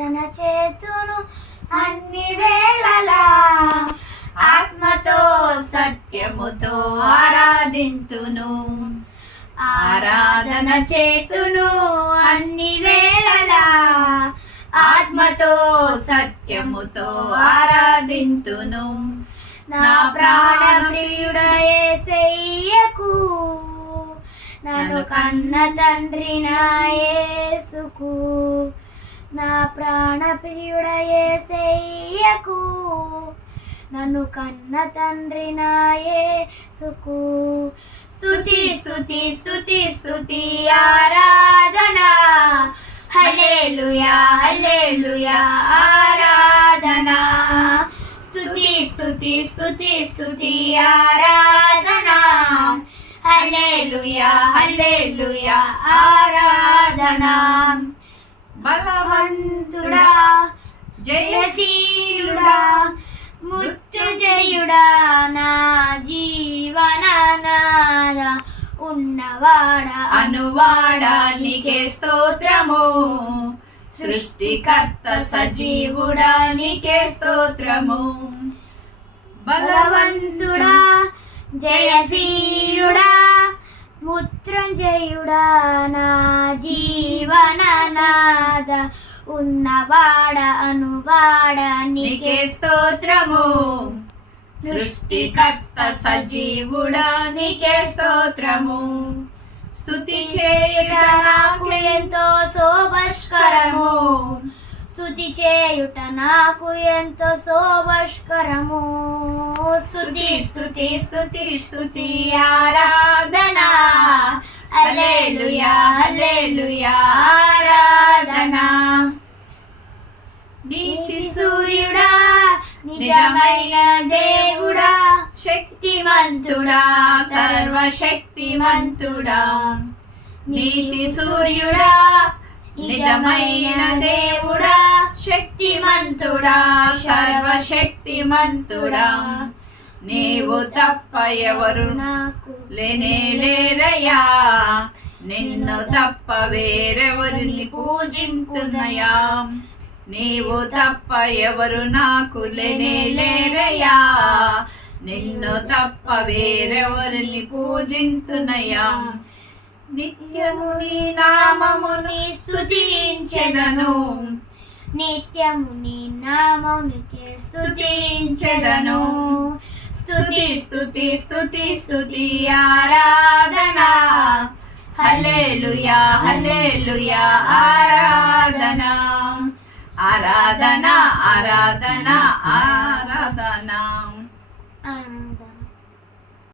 ఆరాధన చేతును అన్ని వేళలా, ఆత్మతో సత్యముతో ఆరాధింతును. ఆరాధన చేతును అన్ని వేళలా, ఆత్మతో సత్యముతో ఆరాధింతును. నా ప్రాణ ప్రియుడ యేసయ్యకు, నన్ను కన్న తండ్రి నా యేసుకు. నా ప్రాణ ప్రియుడ యేసయ్యకు, నన్ను కన్న తండ్రి నా యేసుకు. స్తుతి స్తుతి స్తుతి స్తుతి ఆరాధన, హల్లెలూయా హల్లెలూయా ఆరాధన. స్తుతి స్తుతి స్తుతి స్తుతి ఆరాధన, హల్లెలూయా హల్లెలూయా ఆరాధన. బలవంతుడా జయశీలుడా మృత్యుంజయుడా నా జీవననాద, ఉన్నవాడ అనువాడ నీకే స్తోత్రము. సృష్టికర్త సజీవుడా నీకే స్తోత్రము. బలవంతుడా జయశీలుడా మృత్యుంజయుడా నా జీవననాద, ఉన్నవాడ అనువాడ నీకే స్తోత్రము. సృష్టికర్త సజీవుడా నీకే స్తోత్రము. స్తుతి చేయుట నాకు ఎంతో శోభస్కరము, స్తుతి చేయుట నాకు ఎంతో శోభస్కరము. స్తుతి స్తుతి స్తుతి స్తుతి ఆరాధన, హల్లెలూయా హల్లెలూయా ఆరాధన. నీతి సూర్యుడా నిజమైన దేవుడా, శక్తిమంతుడా సర్వశక్తిమంతుడా. నీతి సూర్యుడా నిజమైన దేవుడా, శక్తిమంతుడా సర్వశక్తిమంతుడా. నీవు తప్ప ఎవరు నాకు లేనే లేరయ్యా, నిన్ను తప్ప వేరెవరిని పూజింతున్నయా. నీవు తప్ప ఎవరు నాకు లేనే లేరయ్యా, నిన్ను తప్ప వేరెవరిని పూజింతున్నయా. నిత్యము నీ నామముని స్తుతించెదను, నిత్యము నీ నామమునికే స్తుతించెదను. స్తుతి స్తుతి స్తుతి స్తుతి ఆరాధన, హల్లెలూయా హల్లెలూయా ఆరాధన. ఆరాధన ఆరాధన ఆరాధన ఆరాధన.